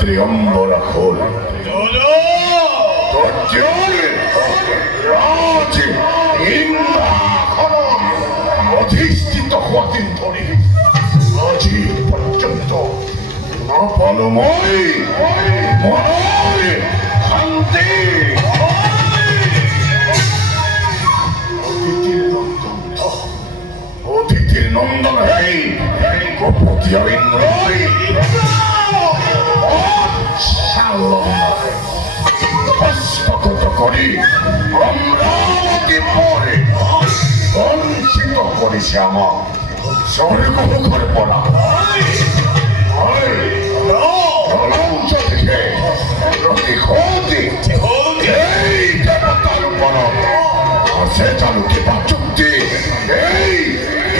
ত্রিয়ম্বরা খোল রাজ ইন্দ্রাখন অধিষ্ঠিত হতেন ধরে আজি পর্যন্ত নবলময় মনয় শান্তি অতিথির নন্দন হেই গোপতীয় ইন্দ্রয় হস্তগত করি অমরাবতী পরে বঞ্চিত করেছে আমার স্বর্গমুখের পড়া দেখে এই দেবতার উপর সে চালুকে বা চুক্তি এই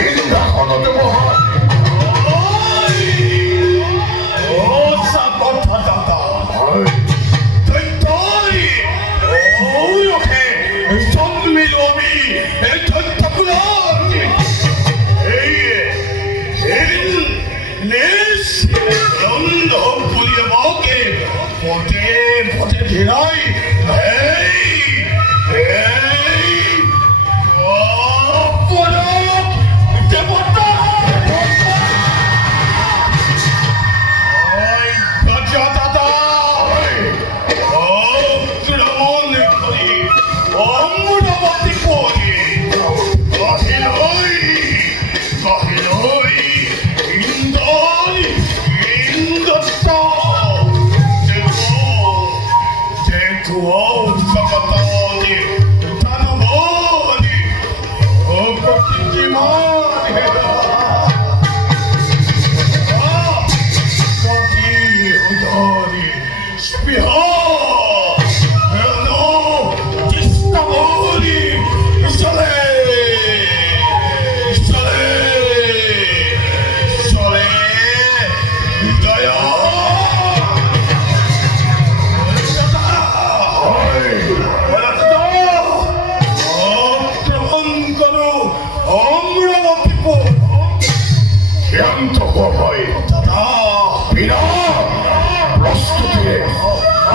ইন্দ্রাখন দেবহার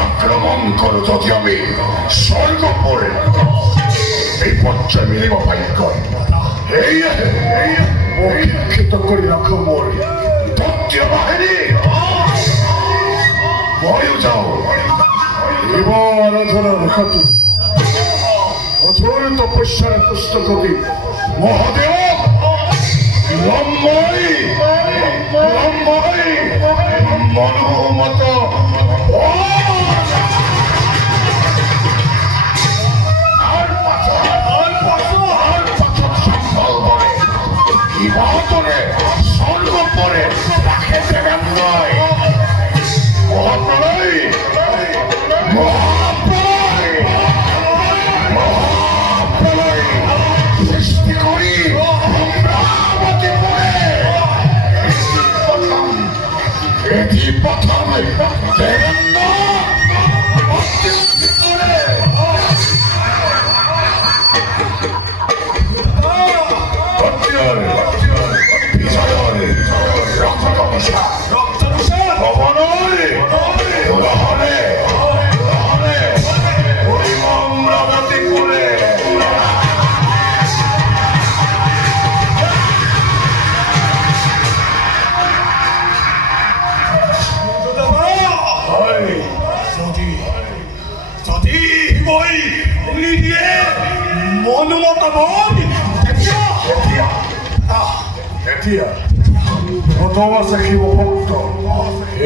আক্রমণ করো যদি আমি স্বর্গ পড়ে এই পর্যায়ে মিলিব ভাগ্য শিক্ষিত করে রাখো মোর দত্তীয় বাহিনী বয় যাও এবার আরাধনার খাতু কঠোর তপস্যার পুস্তকতি মহাদেব লম্বই মনোমত স্বর্গ পরে রাখে দেবেন নয় মহাপ্রলয় সৃষ্টি করি অমরাবতী পরে এটি প্রথম দেবেন না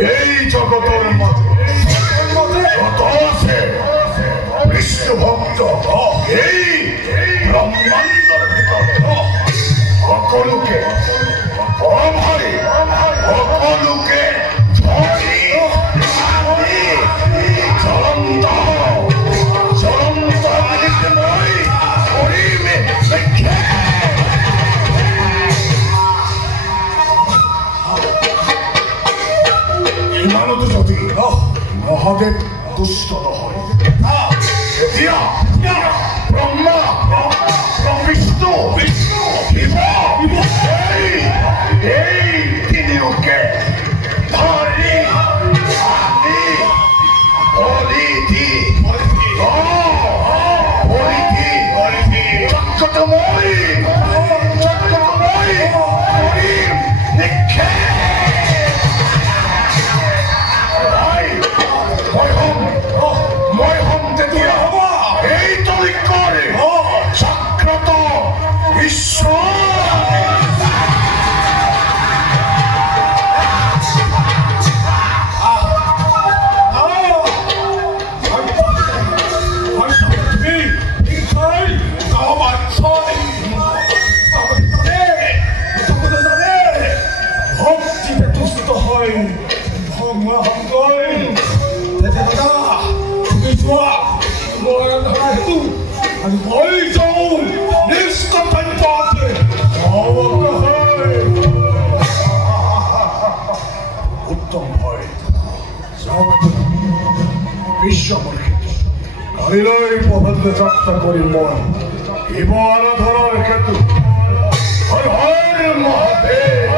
এই জগতের মধ্যে বিষ্ণু ভক্ত এই ব্রহ্মাণ্ডের ভিতরে সকলকে অভাবে সকলকে ধরি চলন্ত মহাদেব দুষ্ট নয় ব্রহ্মা বিষ্ণু শিব এই তিনিওকে ধরি আমি বিশ্ৰামৰ ক্ষেত্ৰ কালিলৈ পথতে যাত্ৰা কৰিম মই শিৱ আৰাধনাৰ ক্ষেত্ৰ হৰ হৰ মহাদেৱ